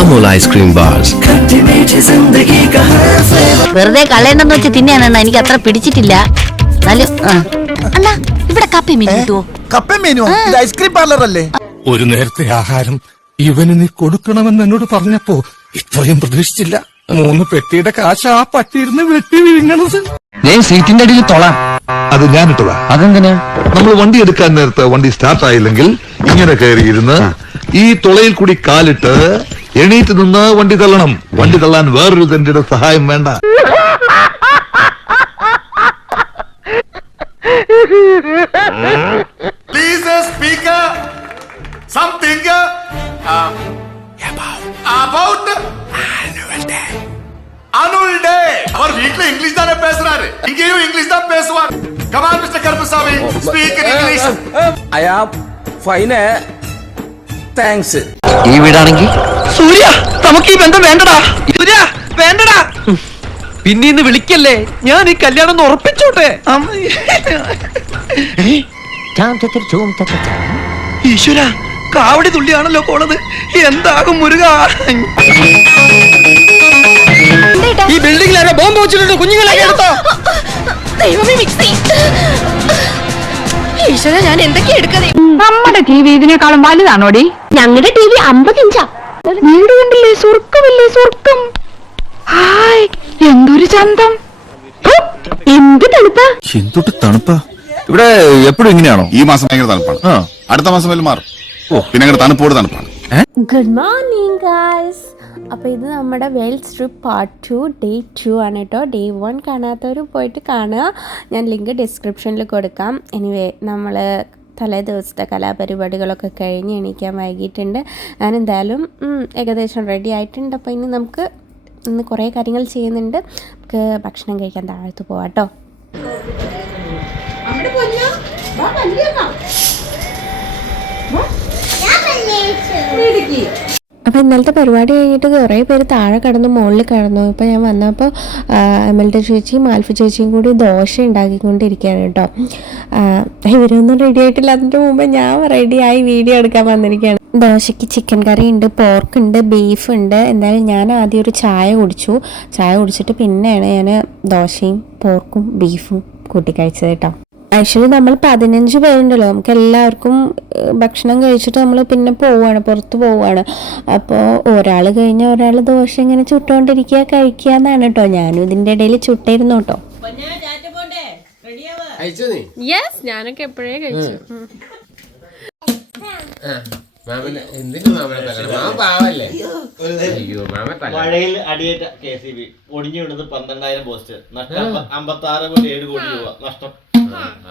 Amul ice cream bars. വെറുതെ കളയണ്ടെന്ന് വെച്ച് തിന്നാനെണ്ണ എനിക്ക് അത്ര പിടിച്ചിട്ടില്ല. അണ്ണാ ഇവിടെ കപ്പയും മീൻ കിട്ടുവോ? കപ്പയും മീനോ? ഇത് ഐസ്ക്രീം പാർലർ അല്ലേ? ഒരു നേരത്തെ ആഹാരം ഇവന് നീ കൊടുക്കണമെന്ന് എന്നോട് പറഞ്ഞപ്പോ ഇത്രയും പ്രതീക്ഷിച്ചില്ല. 3 പെട്ടിയുടെ കാശ് ആ പട്ടിയിരുന്ന് വെട്ടി വിഴുങ്ങണത്. സീറ്റിന്റെ അടിയിൽ തൊളാം. അത് ഞാനിട്ടതാ. അതെന്തിനാ? നമ്മൾ വണ്ടി എടുക്കാൻ നേരത്ത് വണ്ടി സ്റ്റാർട്ട് ആയില്ലെങ്കിൽ ഇങ്ങനെ കയറിയിരുന്ന് ഈ തുളയിൽ കൂടി കാലിട്ട് എണീറ്റ് നിന്ന് വണ്ടി തള്ളണം. വണ്ടി തള്ളാൻ വേറൊരു തന്റെ സഹായം വേണ്ട. Please speak something about annual day. Our weekly English தானே பேசுறாரு. இங்கேயும் இங்கிலீஷ் தான் பேசுவார். Come on Mr. Karpasamy, speak in English. I am fine. Thanks. ഈ വീടാണെങ്കിൽ സൂര്യ, നമുക്ക് ഈ ബന്ധം വേണ്ടടാ. സൂര്യ, വേണ്ടടാ. പിന്നെ ഇന്ന് വിളിക്കല്ലേ, ഞാൻ ഈ കല്യാണം ഉറപ്പിച്ചോട്ടെ. ഈശ്വര, കാവടി തുള്ളിയാണല്ലോ പോണത്. എന്താകും മുരുക? ഈ ബിൽഡിംഗിൽ ആരോ ബോംബ് വെച്ചിട്ടുണ്ട്. കുഞ്ഞുങ്ങളെ എടുത്തോ. ദൈവമേ, മിക്സി. ഈശ്വര, ഞാൻ എന്തൊക്കെയാ എടുക്കാതെ. നമ്മുടെ ടി വി ഇതിനേക്കാളും വലുതാണോടി? ഞങ്ങളുടെ ടി വി 50 ഇഞ്ചാ. വീട് കണ്ടില്ലേ, സ്വർഗമില്ലേ, സ്വർഗം. ഹായ്, എന്തൊരു ചന്തം. എന്ത് തണുപ്പാ. എന്തൊട്ട് തണുപ്പാ ഇവിടെ. എപ്പോഴും ഇങ്ങനെയാണോ? ഈ മാസം ഭയങ്കര തണുപ്പാണ്. അടുത്ത മാസം വല്ല മാറും. പിന്നെ തണുപ്പോട് തണുപ്പാണ്. Good morning guys. അപ്പോൾ ഇത് നമ്മുടെ വേൾഡ് ട്രിപ്പ് പാർട്ട് 2 ഡേ 2 ആണ് കേട്ടോ. ഡേ 1 കാണാത്തവർ പോയിട്ട് കാണുക. ഞാൻ ലിങ്ക് ഡിസ്ക്രിപ്ഷനിൽ കൊടുക്കാം. എനിവേ, നമ്മൾ തലേ ദിവസത്തെ കലാപരിപാടികളൊക്കെ കഴിഞ്ഞ് എണീക്കാൻ വൈകിട്ടുണ്ട്. ഞാൻ എന്തായാലും ഏകദേശം റെഡി ആയിട്ടുണ്ട്. അപ്പോൾ ഇനി നമുക്ക് ഇന്ന് കുറേ കാര്യങ്ങൾ ചെയ്യുന്നുണ്ട്. നമുക്ക് ഭക്ഷണം കഴിക്കാൻ താഴത്ത് പോവാം കേട്ടോ. അപ്പോൾ ഇന്നലത്തെ പരിപാടി കഴിഞ്ഞിട്ട് കുറേ പേര് താഴെ കിടന്നു, മുകളിൽ കിടന്നു. ഇപ്പോൾ ഞാൻ വന്നപ്പോൾ എമൽഡ ചേച്ചിയും മാൽഫി ചേച്ചിയും കൂടി ദോശ ഉണ്ടാക്കിക്കൊണ്ടിരിക്കുകയാണ് കേട്ടോ. ഇവരൊന്നും റെഡി ആയിട്ടില്ല. അതിൻ്റെ മുമ്പ് ഞാൻ റെഡിയായി വീഡിയോ എടുക്കാൻ വന്നിരിക്കുകയാണ്. ദോശയ്ക്ക് ചിക്കൻ കറി ഉണ്ട്, പോർക്ക് ഉണ്ട്, ബീഫ് ഉണ്ട്. എന്തായാലും ഞാൻ ആദ്യം ഒരു ചായ കുടിച്ചു. ചായ കുടിച്ചിട്ട് പിന്നെയാണ് ഞാൻ ദോശയും പോർക്കും ബീഫും കൂട്ടി കഴിച്ചത് കേട്ടോ. ആക്ച്വലി നമ്മൾ 15 പേരുണ്ടല്ലോ. നമുക്ക് എല്ലാവർക്കും ഭക്ഷണം കഴിച്ചിട്ട് നമ്മൾ പിന്നെ പോവുകയാണ്, പുറത്ത് പോവുകയാണ്. അപ്പോൾ ഒരാൾ കഴിഞ്ഞാൽ ഒരാൾ ദോശ ഇങ്ങനെ ചുട്ടുകൊണ്ടിരിക്കുക, കഴിക്കുക എന്നാണ് കേട്ടോ. ഞാനും ഇതിൻ്റെ ഇടയിൽ ചുട്ടായിരുന്നു കേട്ടോ. യെസ്, ഞാനൊക്കെ എപ്പോഴേ കഴിച്ചു. മഴയിൽ അടിയേറ്റ KCB ഒടിഞ്ഞു വിടുന്നത് 12,000 പോസ്റ്റ് നഷ്ടം. 56.7 കോടി രൂപ നഷ്ടം.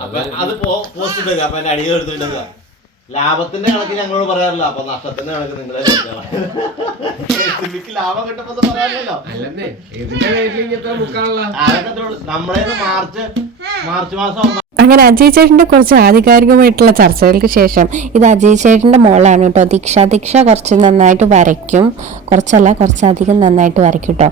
അപ്പൊ അത് പോസ്റ്റ് ഇടുക. അപ്പൊ എന്റെ അടിയിൽ എടുത്തിടുക. ലാഭത്തിന്റെ കണക്ക് ഞങ്ങളോട് പറയാറില്ല. അപ്പൊ നഷ്ടത്തിന്റെ കണക്ക് നിങ്ങളെ KCBക്ക് ലാഭം കിട്ടുമ്പോ പറയാറില്ലല്ലോ. നമ്മളേന്ന് മാർച്ച് മാസം. അങ്ങനെ അജയ് ചേട്ടൻ്റെ കുറച്ച് ആധികാരികമായിട്ടുള്ള ചർച്ചകൾക്ക് ശേഷം, ഇത് അജയ് ചേട്ടൻ്റെ മോളാണ് കേട്ടോ, ദീക്ഷ കുറച്ച് നന്നായിട്ട് വരയ്ക്കും. കുറച്ചധികം നന്നായിട്ട് വരയ്ക്കും കേട്ടോ.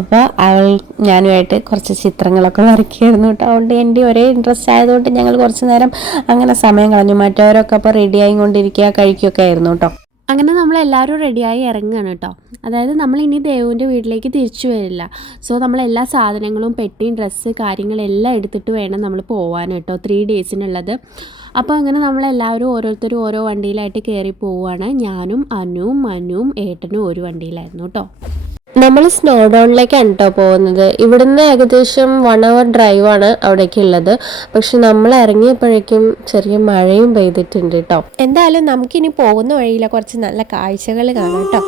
അപ്പോൾ ഞാനുമായിട്ട് കുറച്ച് ചിത്രങ്ങളൊക്കെ വരയ്ക്കുമായിരുന്നു കേട്ടോ. അതുകൊണ്ട് എൻ്റെ ഒരേ ഇൻട്രസ്റ്റ് ആയതുകൊണ്ട് ഞങ്ങൾ കുറച്ച് നേരം അങ്ങനെ സമയം കളഞ്ഞു. മറ്റവരൊക്കെ അപ്പോൾ റെഡിയായി കൊണ്ടിരിക്കുക, കഴിക്കുകയൊക്കെ ആയിരുന്നു കേട്ടോ. അങ്ങനെ നമ്മളെല്ലാവരും റെഡിയായി ഇറങ്ങുകയാണ് കേട്ടോ. അതായത് നമ്മൾ ഇനി ദേവുവിൻ്റെ വീട്ടിലേക്ക് തിരിച്ചു വരില്ല. സോ നമ്മളെല്ലാ സാധനങ്ങളും, പെട്ടിയും, ഡ്രസ്സ്, കാര്യങ്ങളെല്ലാം എടുത്തിട്ട് വേണം നമ്മൾ പോകാൻ കേട്ടോ, 3 ഡേയ്സിനുള്ളത്. അപ്പോൾ അങ്ങനെ നമ്മളെല്ലാവരും ഓരോരുത്തരും ഓരോ വണ്ടിയിലായിട്ട് കയറി പോവുകയാണ്. ഞാനും അനുവും മനുവും ഏട്ടനും ഒരു വണ്ടിയിലായിരുന്നു കേട്ടോ. നമ്മൾ സ്നോഡൗണിലേക്കാണ് കേട്ടോ പോകുന്നത്. ഇവിടുന്ന് ഏകദേശം 1 hour ഡ്രൈവാണ് അവിടേക്കുള്ളത്. പക്ഷെ നമ്മൾ ഇറങ്ങിയപ്പോഴേക്കും ചെറിയ മഴയും പെയ്തിട്ടുണ്ട് കേട്ടോ. എന്തായാലും നമുക്കിനി പോകുന്ന വഴിയില്ല, കുറച്ച് നല്ല കാഴ്ചകൾ കാണാം കേട്ടോ.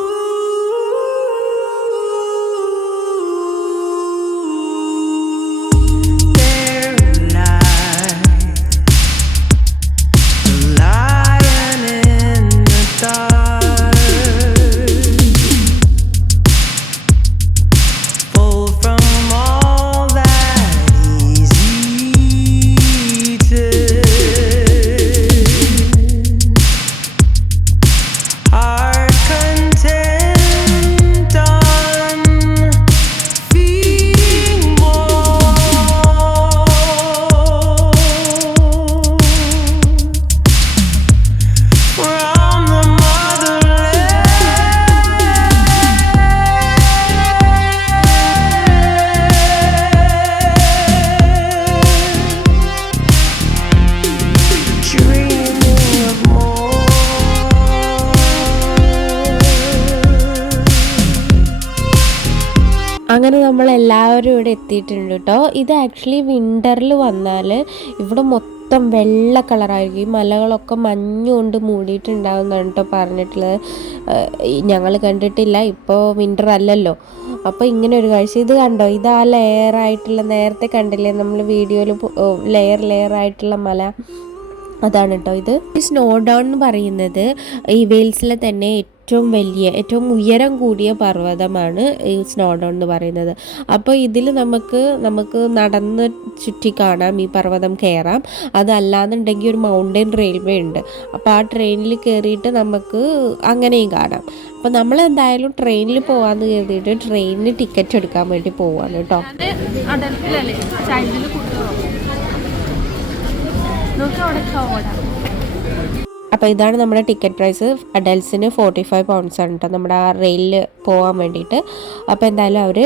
Heart content. അങ്ങനെ നമ്മൾ എല്ലാവരും ഇവിടെ എത്തിയിട്ടുണ്ട് കേട്ടോ. ഇത് ആക്ച്വലി വിൻ്ററിൽ വന്നാൽ ഇവിടെ മൊത്തം വെള്ള കളറായിരിക്കും. ഈ മലകളൊക്കെ മഞ്ഞുകൊണ്ട് മൂടിയിട്ടുണ്ടാവുന്നതാണ് കേട്ടോ പറഞ്ഞിട്ടുള്ളത്. ഞങ്ങൾ കണ്ടിട്ടില്ല, ഇപ്പോൾ വിൻ്റർ അല്ലല്ലോ. അപ്പോൾ ഇങ്ങനെ ഒരു കാഴ്ച ഇത് കണ്ടോ, ഇത് ആ ലെയറായിട്ടുള്ള, നേരത്തെ കണ്ടില്ലേ നമ്മൾ വീഡിയോയിൽ ലെയർ ആയിട്ടുള്ള മല, അതാണ് കേട്ടോ ഇത്. ഈ സ്നോ ഡൗൺ എന്ന് പറയുന്നത് ഈ വെയിൽസിലെ തന്നെ ഏറ്റവും ഉയരം കൂടിയ പർവ്വതമാണ് ഈ സ്നോ ഡൗൺ എന്ന് പറയുന്നത്. അപ്പോൾ ഇതിൽ നമുക്ക് നടന്ന് ചുറ്റി കാണാം, ഈ പർവ്വതം കയറാം. അതല്ലാന്നുണ്ടെങ്കിൽ ഒരു മൗണ്ടൻ റെയിൽവേ ഉണ്ട്, അപ്പോൾ ആ ട്രെയിനിൽ കയറിയിട്ട് നമുക്ക് അങ്ങനെയും കാണാം. അപ്പോൾ നമ്മൾ എന്തായാലും ട്രെയിനിൽ പോകാമെന്ന് കരുതിയിട്ട് ട്രെയിനിന് ടിക്കറ്റ് എടുക്കാൻ വേണ്ടി പോവാണ് കേട്ടോ. അപ്പോൾ ഇതാണ് നമ്മുടെ ടിക്കറ്റ് പ്രൈസ്. അഡൽസിന് 45 pounds ആണ് കേട്ടോ നമ്മുടെ ആ റെയിലിൽ പോകാൻ വേണ്ടിയിട്ട്. അപ്പോൾ എന്തായാലും അവർ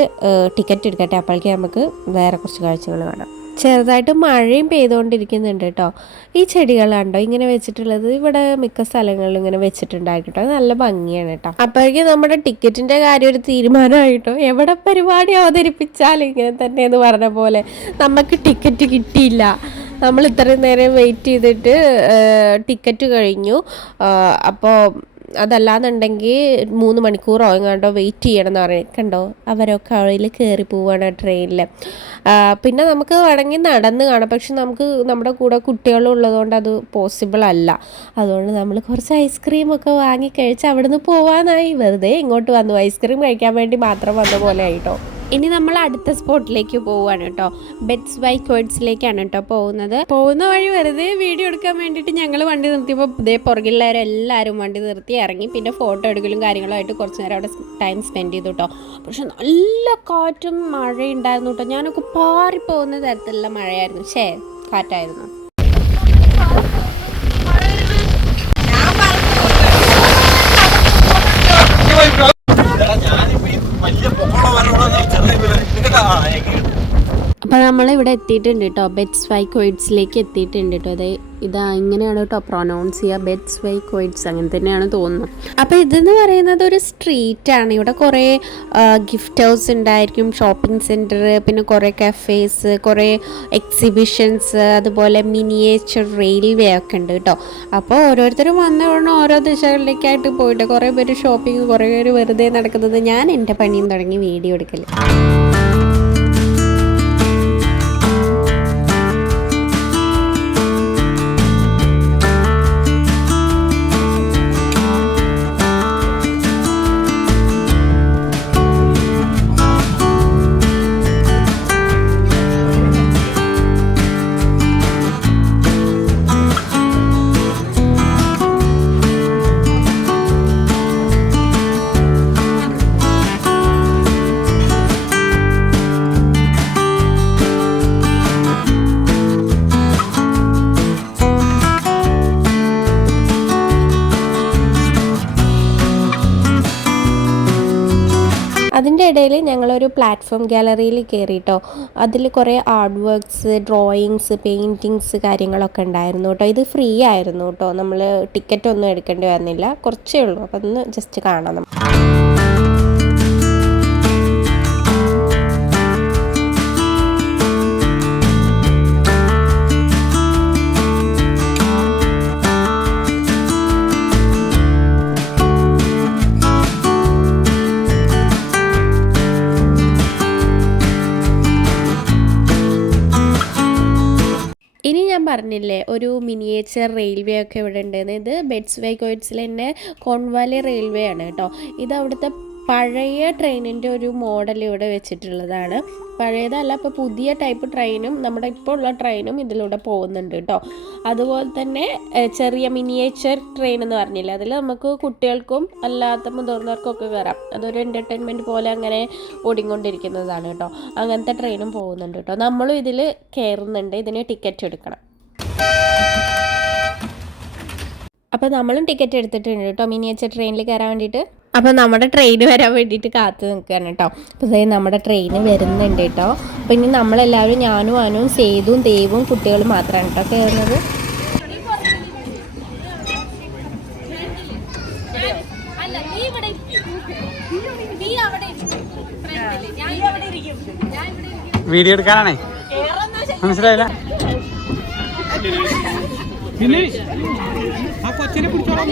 ടിക്കറ്റ് എടുക്കട്ടെ, അപ്പോഴേക്കും നമുക്ക് വേറെ കുറച്ച് കാഴ്ചകൾ കാണാം. ചെറുതായിട്ട് മഴയും പെയ്തുകൊണ്ടിരിക്കുന്നുണ്ട് കേട്ടോ. ഈ ചെടികളാണ്ടോ ഇങ്ങനെ വെച്ചിട്ടുള്ളത്, ഇവിടെ മിക്ക സ്ഥലങ്ങളിലും ഇങ്ങനെ വെച്ചിട്ടുണ്ടായിട്ടോ, നല്ല ഭംഗിയാണ് കേട്ടോ. അപ്പോഴേക്കും നമ്മുടെ ടിക്കറ്റിൻ്റെ കാര്യം ഒരു തീരുമാനമായിട്ടോ. എവിടെ പരിപാടി അവതരിപ്പിച്ചാലും ഇങ്ങനെ തന്നെ എന്ന് പറഞ്ഞ പോലെ നമുക്ക് ടിക്കറ്റ് കിട്ടിയില്ല. നമ്മൾ ഇത്രയും നേരം വെയിറ്റ് ചെയ്തിട്ട് ടിക്കറ്റ് കഴിഞ്ഞു. അപ്പോൾ അതല്ലാന്നുണ്ടെങ്കിൽ 3 മണിക്കൂറോ എങ്ങാണ്ടോ വെയിറ്റ് ചെയ്യണം എന്ന് പറയും. കണ്ടോ അവരൊക്കെ അവയിൽ കയറി പോവുകയാണ് ട്രെയിനിൽ. പിന്നെ നമുക്ക് വേണമെങ്കിൽ നടന്ന് കാണാം, പക്ഷെ നമുക്ക് നമ്മുടെ കൂടെ കുട്ടികളുള്ളതുകൊണ്ട് അത് പോസിബിൾ അല്ല. അതുകൊണ്ട് നമ്മൾ കുറച്ച് ഐസ്ക്രീമൊക്കെ വാങ്ങി കഴിച്ച് അവിടെ നിന്ന് പോകാനായി. വെറുതെ ഇങ്ങോട്ട് വന്നു, ഐസ്ക്രീം കഴിക്കാൻ വേണ്ടി മാത്രം വന്ന പോലെ ആയിട്ടോ. ഇനി നമ്മൾ അടുത്ത സ്പോട്ടിലേക്ക് പോവുകയാണ് കേട്ടോ. ബെറ്റ്സ് ബൈ കോഡ്സിലേക്കാണ് കേട്ടോ പോകുന്ന വഴി വെറുതെ വീഡിയോ എടുക്കാൻ വേണ്ടിയിട്ട് ഞങ്ങൾ വണ്ടി നിർത്തിയപ്പോൾ ഇതേ പുറകിലുള്ളവരെല്ലാവരും വണ്ടി നിർത്തി ഇറങ്ങി. പിന്നെ ഫോട്ടോ എടുക്കലും കാര്യങ്ങളുമായിട്ട് കുറച്ച് നേരം അവിടെ ടൈം സ്പെൻഡ് ചെയ്തു കേട്ടോ. പക്ഷെ നല്ല കാറ്റും മഴയുണ്ടായിരുന്നു കേട്ടോ. ഞാനൊക്കെ പാറിപ്പോകുന്ന തരത്തിലുള്ള മഴയായിരുന്നു, കാറ്റായിരുന്നു. അപ്പോൾ നമ്മളിവിടെ എത്തിയിട്ടുണ്ട് കേട്ടോ. ബെറ്റ്സ് ബൈ കോഡ്സിലേക്ക് എത്തിയിട്ടുണ്ട് കേട്ടോ. ഇതാ ഇങ്ങനെയാണ് കേട്ടോ പ്രൊനൗൺസ് ചെയ്യുക, ബെറ്റ്സ് ബൈ കോഡ്സ് അങ്ങനെ തന്നെയാണ് തോന്നുന്നത്. അപ്പോൾ ഇതെന്ന് പറയുന്നത് ഒരു സ്ട്രീറ്റാണ്. ഇവിടെ കുറേ ഗിഫ്റ്റ് ഹൗസ് ഉണ്ടായിരിക്കും, ഷോപ്പിംഗ് സെൻറ്റർ, പിന്നെ കുറേ കഫേസ്, കുറേ എക്സിബിഷൻസ്, അതുപോലെ മിനിയേച്ചർ റെയിൽവേ ഒക്കെ ഉണ്ട് കേട്ടോ. അപ്പോൾ ഓരോരുത്തരും വന്നവണ്ണം ഓരോ ദിശകളിലേക്കായിട്ട് പോയിട്ട് കുറേ പേര് ഷോപ്പിംഗ്, കുറേ പേര് വെറുതെ നടക്കുന്നത്. ഞാൻ എൻ്റെ പണിയും തുടങ്ങി വീഡിയോ എടുക്കൽ. അതിൻ്റെ ഇടയിൽ ഞങ്ങളൊരു പ്ലാറ്റ്ഫോം ഗാലറിയിൽ കയറിയിട്ടോ. അതിൽ കുറേ ആർട്ട് വർക്ക്സ്, ഡ്രോയിങ്സ്, പെയിൻറ്റിങ്സ് കാര്യങ്ങളൊക്കെ ഉണ്ടായിരുന്നു കേട്ടോ. ഇത് ഫ്രീ ആയിരുന്നു കേട്ടോ, നമ്മൾ ടിക്കറ്റ് ഒന്നും എടുക്കേണ്ടി വന്നില്ല, കുറച്ചേ ഉള്ളൂ. അപ്പം ഒന്ന് ജസ്റ്റ് കാണാം. ഇനി ഞാൻ പറഞ്ഞില്ലേ ഒരു മിനിയേച്ചർ റെയിൽവേ ഒക്കെ ഇവിടെ ഉണ്ടെന്ന്. ഇത് ബെറ്റ്സ് ബൈ കോഡ്സിൽ തന്നെ കോൺവാലി റെയിൽവേ ആണ് കേട്ടോ. ഇത് അവിടുത്തെ പഴയ ട്രെയിനിൻ്റെ ഒരു മോഡൽ ഇവിടെ വെച്ചിട്ടുള്ളതാണ്. പഴയതല്ല, ഇപ്പോൾ പുതിയ ടൈപ്പ് ട്രെയിനും നമ്മുടെ ഇപ്പോൾ ഉള്ള ട്രെയിനും ഇതിലൂടെ പോകുന്നുണ്ട് കേട്ടോ. അതുപോലെ തന്നെ ചെറിയ മിനിയേച്ചർ ട്രെയിൻ എന്ന് പറഞ്ഞില്ല, അതിൽ നമുക്ക് കുട്ടികൾക്കും അല്ലാത്ത മുതിർന്നവർക്കൊക്കെ കയറാം. അതൊരു എൻ്റർടൈൻമെൻറ്റ് പോലെ അങ്ങനെ ഓടിക്കൊണ്ടിരിക്കുന്നതാണ് കേട്ടോ. അങ്ങനത്തെ ട്രെയിനും പോകുന്നുണ്ട് കേട്ടോ. നമ്മളും ഇതിൽ കയറുന്നുണ്ട്. ഇതിന് ടിക്കറ്റ് എടുക്കണം. അപ്പോൾ നമ്മളും ടിക്കറ്റ് എടുത്തിട്ടുണ്ട് കേട്ടോ മിനിയേച്ചർ ട്രെയിനിൽ കയറാൻ വേണ്ടിയിട്ട്. അപ്പോൾ നമ്മുടെ ട്രെയിൻ വരാൻ വേണ്ടിയിട്ട് കാത്തു നിൽക്കുകയാണ് കേട്ടോ. അപ്പോൾ നമ്മുടെ ട്രെയിൻ വരുന്നുണ്ട് കേട്ടോ. അപ്പോൾ ഇനി നമ്മളെല്ലാവരും ഞാനും അനുവും സേതുവും ദേവും കുട്ടികളും മാത്രമാണ് കേട്ടോ കയറുന്നത്. നീ അവിടെ വീഡിയോ എടുക്കാനാണേ, മനസ്സിലായില്ല. ആ കൊച്ചിനെ പിടിച്ചോളാം.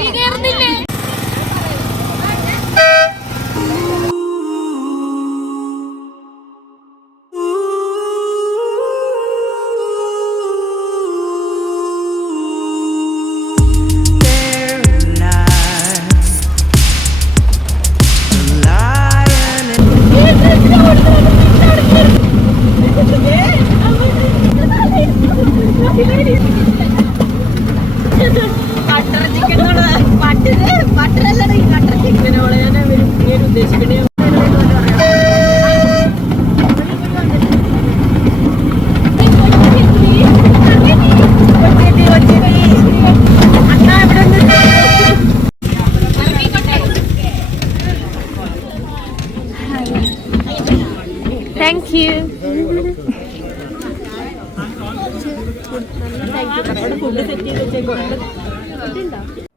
Thank you.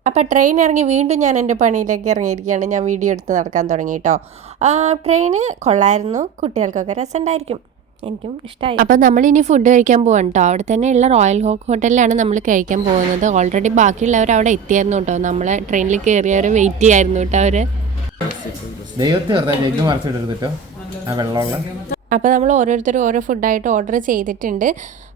അപ്പോൾ ട്രെയിൻ ഇറങ്ങി വീണ്ടും ഞാൻ എൻ്റെ പണിയിലേക്ക് ഇറങ്ങിയിരിക്കുകയാണ്. ഞാൻ വീഡിയോ എടുത്ത് നടക്കാൻ തുടങ്ങി കേട്ടോ. ട്രെയിന് കൊള്ളായിരുന്നു, കുട്ടികൾക്കൊക്കെ രസമുണ്ടായിരിക്കും, എനിക്കും ഇഷ്ടമായി. അപ്പോൾ നമ്മളിനി ഫുഡ് കഴിക്കാൻ പോവാണ് കേട്ടോ. അവിടെ തന്നെയുള്ള റോയൽ ഹോക്ക് ഹോട്ടലിലാണ് നമ്മൾ കഴിക്കാൻ പോകുന്നത്. ഓൾറെഡി ബാക്കിയുള്ളവർ അവിടെ എത്തിയായിരുന്നു കേട്ടോ. നമ്മളെ ട്രെയിനിൽ കയറിയവർ വെയിറ്റ് ചെയ്യായിരുന്നു കേട്ടോ. അവർ ദൈവത്തെ മറിച്ചിട്ട് ആ വെള്ളമുള്ള. അപ്പോൾ നമ്മൾ ഓരോരുത്തരും ഓരോ ഫുഡായിട്ട് ഓർഡർ ചെയ്തിട്ടുണ്ട്.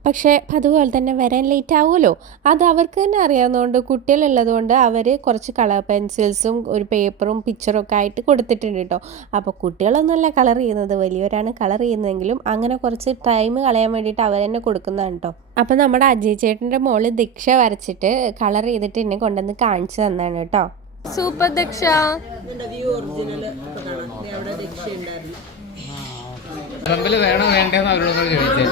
പക്ഷേ അതുപോലെ തന്നെ വരാൻ ലേറ്റ് ആവുമല്ലോ, അത് അവർക്ക് തന്നെ അറിയാവുന്നതുകൊണ്ട്, കുട്ടികളുള്ളതുകൊണ്ട് അവർ കുറച്ച് കളർ പെൻസിൽസും ഒരു പേപ്പറും പിക്ചറും ഒക്കെ ആയിട്ട് കൊടുത്തിട്ടുണ്ട് കേട്ടോ. അപ്പോൾ കുട്ടികളൊന്നുമല്ല കളർ ചെയ്യുന്നത്, വലിയവരാണ് കളർ ചെയ്യുന്നതെങ്കിലും അങ്ങനെ കുറച്ച് ടൈം കളയാൻ വേണ്ടിയിട്ട് അവർ തന്നെ കൊടുക്കുന്നതാണ് കേട്ടോ. അപ്പോൾ നമ്മുടെ അജയ് ചേട്ടൻ്റെ മോള് ദീക്ഷ വരച്ചിട്ട് കളർ ചെയ്തിട്ട് എന്നെ കൊണ്ടുവന്ന് കാണിച്ചു തന്നാണ് കേട്ടോ. സൂപ്പർ ദീക്ഷ. വേണോ വേണ്ടെന്ന് അവരോട് ചോദിച്ചത്.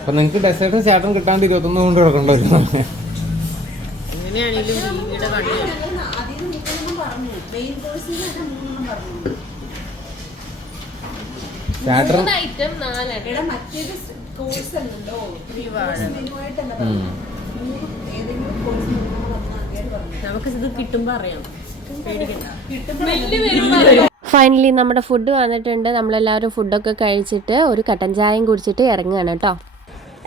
അപ്പൊ നിങ്ങക്ക് ഡെസേർട്ടും ചാട്ടും കിട്ടാണ്ട് 21 കൊണ്ട് കിടക്കേണ്ടി വരും. ഫൈനലി നമ്മുടെ ഫുഡ് വന്നിട്ടുണ്ട്. നമ്മളെല്ലാവരും ഫുഡൊക്കെ കഴിച്ചിട്ട് ഒരു കട്ടൻ ചായയും കുടിച്ചിട്ട് ഇറങ്ങുകയാണ് കേട്ടോ.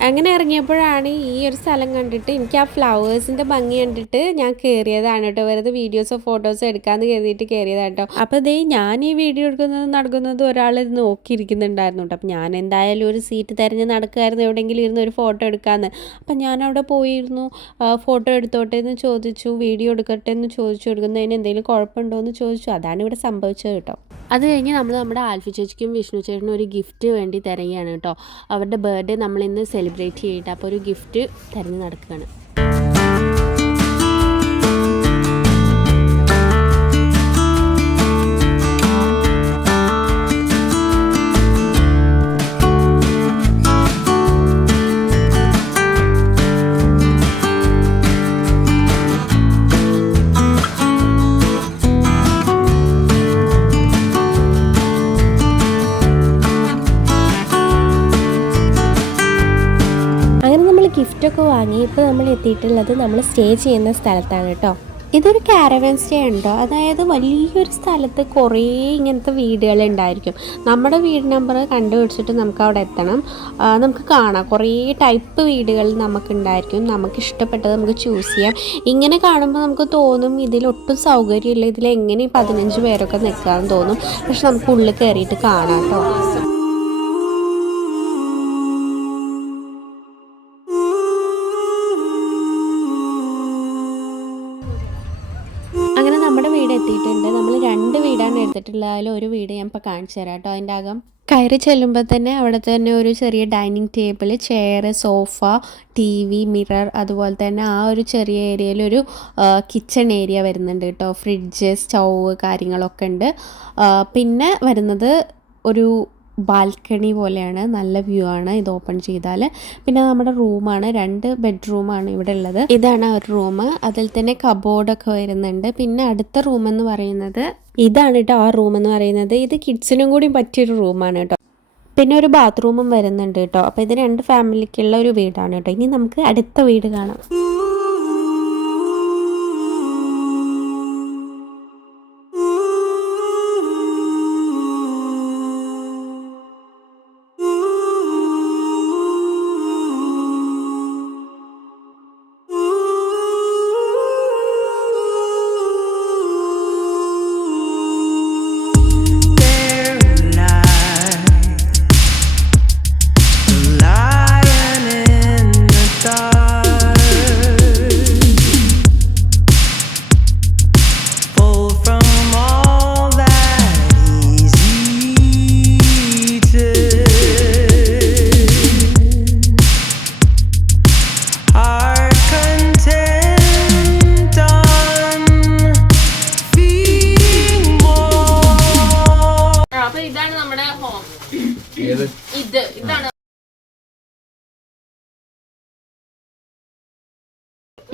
അങ്ങനെ ഇറങ്ങിയപ്പോഴാണ് ഈ ഒരു സ്ഥലം കണ്ടിട്ട് എനിക്ക് ആ ഫ്ലവേഴ്സിൻ്റെ ഭംഗി കണ്ടിട്ട് ഞാൻ കയറിയതാണ് കേട്ടോ. വെറുതെ വീഡിയോസോ ഫോട്ടോസോ എടുക്കാമെന്ന് കരുതിയിട്ട് കയറിയതാണ് കേട്ടോ. അപ്പോൾ ദേ ഞാൻ ഈ വീഡിയോ എടുക്കുന്നതും നടക്കുന്നതും ഒരാൾ നോക്കിയിരിക്കുന്നുണ്ടായിരുന്നു കേട്ടോ. അപ്പം ഞാൻ എന്തായാലും ഒരു സീറ്റ് തിരഞ്ഞ് നടക്കുമായിരുന്നു, എവിടെയെങ്കിലും ഇരുന്ന് ഒരു ഫോട്ടോ എടുക്കാമെന്ന്. അപ്പം ഞാനവിടെ പോയിരുന്നു. ഫോട്ടോ എടുത്തോട്ടെ എന്ന് ചോദിച്ചു, വീഡിയോ എടുക്കട്ടെ എന്ന് ചോദിച്ചു, എടുക്കുന്നതിന് എന്തെങ്കിലും കുഴപ്പമുണ്ടോ എന്ന് ചോദിച്ചു. അതാണ് ഇവിടെ സംഭവിച്ചത് കേട്ടോ. അത് കഴിഞ്ഞ് നമ്മൾ നമ്മുടെ ആൽഫി ചേച്ചിക്കും വിഷ്ണു ചേട്ടനും ഒരു ഗിഫ്റ്റ് വേണ്ടി തിരയുകയാണ് കേട്ടോ. അവരുടെ ബർത്ത്ഡേ നമ്മളിന്ന് സെലിബ്രേറ്റ് ചെയ്തിട്ട് അപ്പോൾ ഒരു ഗിഫ്റ്റ് തിരഞ്ഞ് നടക്കുകയാണ്. ഗിഫ്റ്റൊക്കെ വാങ്ങി ഇപ്പോൾ നമ്മൾ എത്തിയിട്ടുള്ളത് നമ്മൾ സ്റ്റേ ചെയ്യുന്ന സ്ഥലത്താണ് കേട്ടോ. ഇതൊരു കാരവൻ സ്റ്റേ ഉണ്ടോ, അതായത് വലിയൊരു സ്ഥലത്ത് കുറേ ഇങ്ങനത്തെ വീടുകളുണ്ടായിരിക്കും. നമ്മുടെ വീട് നമ്പർ കണ്ടുപിടിച്ചിട്ട് നമുക്ക് അവിടെ എത്തണം. നമുക്ക് കാണാം കുറേ ടൈപ്പ് വീടുകൾ നമുക്കുണ്ടായിരിക്കും. നമുക്ക് ഇഷ്ടപ്പെട്ടത് നമുക്ക് ചൂസ് ചെയ്യാം. ഇങ്ങനെ കാണുമ്പോൾ നമുക്ക് തോന്നും ഇതിലൊട്ടും സൗകര്യമില്ല, ഇതിലെങ്ങനെ 15 പേരൊക്കെ നിൽക്കാമെന്ന് തോന്നും. പക്ഷെ നമുക്ക് ഉള്ളിൽ കയറിയിട്ട് കാണാം കേട്ടോ. അങ്ങനെ നമ്മുടെ വീട് എത്തിയിട്ടുണ്ട്. നമ്മൾ 2 വീടാണ് എടുത്തിട്ടുള്ളത്. അതിൽ ഒരു വീട് ഞാൻ ഇപ്പോൾ കാണിച്ചു തരാം കേട്ടോ. അതിൻ്റെ അകം കയറി ചെല്ലുമ്പോൾ തന്നെ അവിടെ തന്നെ ഒരു ചെറിയ dining table, chair, sofa, TV, mirror, അതുപോലെ തന്നെ ആ ഒരു ചെറിയ ഏരിയയിലൊരു കിച്ചൺ ഏരിയ വരുന്നുണ്ട് കേട്ടോ. ഫ്രിഡ്ജ്, സ്റ്റൗവ് കാര്യങ്ങളൊക്കെ ഉണ്ട്. പിന്നെ വരുന്നത് ഒരു ബാൽക്കണി പോലെയാണ്, നല്ല വ്യൂ ആണ് ഇത് ഓപ്പൺ ചെയ്താൽ. പിന്നെ നമ്മുടെ റൂമാണ്, 2 ബെഡ്റൂമാണ് ഇവിടെ ഉള്ളത്. ഇതാണ് ഒരു റൂം. അതിൽ തന്നെ കബോർഡൊക്കെ വരുന്നുണ്ട്. പിന്നെ അടുത്ത റൂം എന്ന് പറയുന്നത് ഇതാണ് കേട്ടോ. ആ റൂം എന്ന് പറയുന്നത് ഇത് കിഡ്സിനും കൂടി പറ്റിയൊരു റൂമാണ് കേട്ടോ. പിന്നെ ഒരു ബാത്റൂമും വരുന്നുണ്ട് കേട്ടോ. അപ്പോൾ ഇത് 2 ഫാമിലിക്കുള്ള ഒരു വീടാണ് കേട്ടോ. ഇനി നമുക്ക് അടുത്ത വീട് കാണാം. ഇതാണ്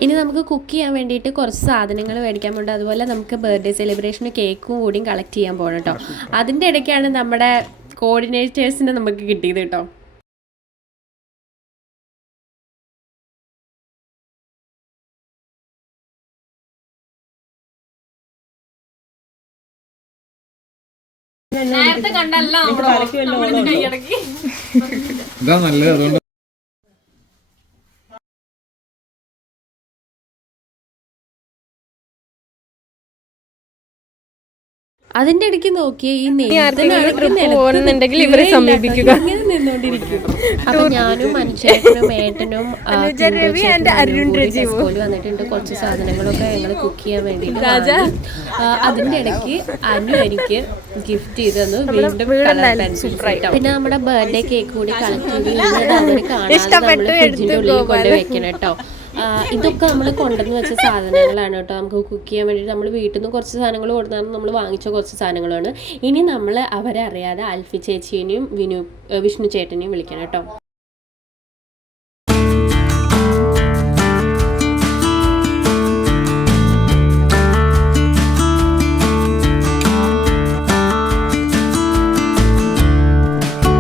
ഇനി നമുക്ക് കുക്ക് ചെയ്യാൻ വേണ്ടിയിട്ട് കുറച്ച് സാധനങ്ങൾ മേടിക്കാൻ പോകണം. അതുപോലെ നമുക്ക് ബർത്ത്ഡേ സെലിബ്രേഷന് കേക്കും കൂടിയും കളക്ട് ചെയ്യാൻ പോകണം കേട്ടോ. അതിൻ്റെ ഇടയ്ക്കാണ് നമ്മുടെ കോർഡിനേറ്റേഴ്സിനെ നമുക്ക് കിട്ടിയത് കേട്ടോ. നേരത്തെ കണ്ടല്ലോ കൈയടക്കി ഇതാ നല്ലത്. അതുകൊണ്ട് അതിന്റെ ഇടയ്ക്ക് നോക്കിയ ഈ ഇവരെ സമീപിക്കുക. അപ്പൊ ഞാനും മനുഷ്യനും ഏട്ടനും വന്നിട്ടുണ്ട്. കുറച്ച് സാധനങ്ങളൊക്കെ ഞങ്ങൾ കുക്ക് ചെയ്യാൻ വേണ്ടിയിട്ട്. അതിന്റെ ഇടയ്ക്ക് അനു എനിക്ക് ഗിഫ്റ്റ് ചെയ്ത് തന്നു വീണ്ടും കളർ പെൻസിൽസ്. പിന്നെ നമ്മുടെ ബർത്ത്ഡേ കേക്ക് കൂടി കളക്ട് ചെയ്ത് അവര് കാണാതെ ഫ്രിഡ്ജിന്റെ ഉള്ളിൽ കൊണ്ട് വെക്കണം കേട്ടോ. ഇതൊക്കെ നമ്മൾ കൊണ്ടുവന്ന് വെച്ച സാധനങ്ങളാണ് കേട്ടോ. നമുക്ക് കുക്ക് ചെയ്യാൻ വേണ്ടിയിട്ട് നമ്മൾ വീട്ടിൽ നിന്ന് കുറച്ച് സാധനങ്ങൾ കൊടുത്താൽ നമ്മൾ വാങ്ങിച്ച കുറച്ച് സാധനങ്ങളാണ്. ഇനി നമ്മൾ അവരെ അറിയാതെ അൽഫി ചേച്ചീനെയും വിഷ്ണു ചേട്ടനെയും വിളിക്കണം കേട്ടോ.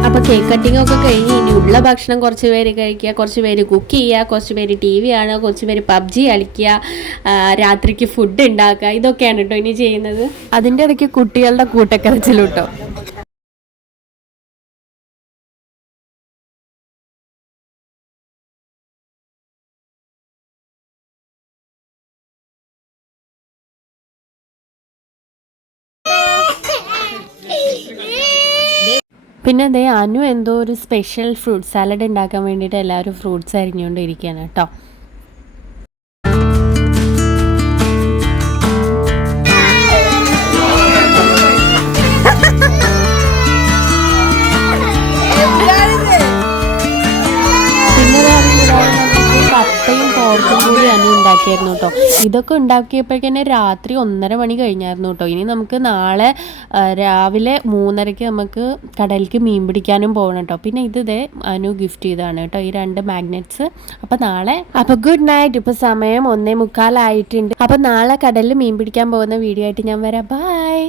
അപ്പോൾ കേക്ക് കട്ടിംഗ് ഒക്കെ കഴിഞ്ഞ് ഇനി ഉള്ള ഭക്ഷണം കുറച്ച് പേര് കഴിക്കുക, കുറച്ച് പേര് കുക്ക് ചെയ്യുക, കുറച്ച് പേര് TV കാണുക, കുറച്ച് പേര് PUBG കളിക്കുക, രാത്രിക്ക് ഫുഡ് ഉണ്ടാക്കുക. ഇതൊക്കെയാണ് കേട്ടോ ഇനി ചെയ്യുന്നത്. അതിൻ്റെ ഇടയ്ക്ക് കുട്ടികളുടെ കൂട്ടക്കരച്ചിലൂട്ടോ. പിന്നെ അതേ അനു എന്തോ ഒരു സ്പെഷ്യൽ ഫ്രൂട്ട് സാലഡ് ഉണ്ടാക്കാൻ വേണ്ടിയിട്ട് എല്ലാവരും ഫ്രൂട്ട്സ് അരിഞ്ഞുകൊണ്ടിരിക്കുകയാണ് കേട്ടോ. കപ്പയും പോർക്കും കൂടി അനു ഉണ്ടാക്കിയായിരുന്നു കേട്ടോ. ഇതൊക്കെ ഉണ്ടാക്കിയപ്പോഴേക്കന്നെ രാത്രി 1:30 മണി കഴിഞ്ഞായിരുന്നു കേട്ടോ. ഇനി നമുക്ക് നാളെ രാവിലെ 3:30 നമുക്ക് കടലിലേക്ക് മീൻ പിടിക്കാനും പോകണം കേട്ടോ. പിന്നെ ഇതേ അനു ഗിഫ്റ്റ് ചെയ്തതാണ് കേട്ടോ ഈ 2 മാഗ്നറ്റ്സ്. അപ്പോൾ ഗുഡ് നൈറ്റ്. ഇപ്പോൾ സമയം 1:45 ആയിട്ടുണ്ട്. അപ്പോൾ നാളെ കടലിൽ മീൻ പിടിക്കാൻ പോകുന്ന വീഡിയോ ആയിട്ട് ഞാൻ വരാം. ബൈ.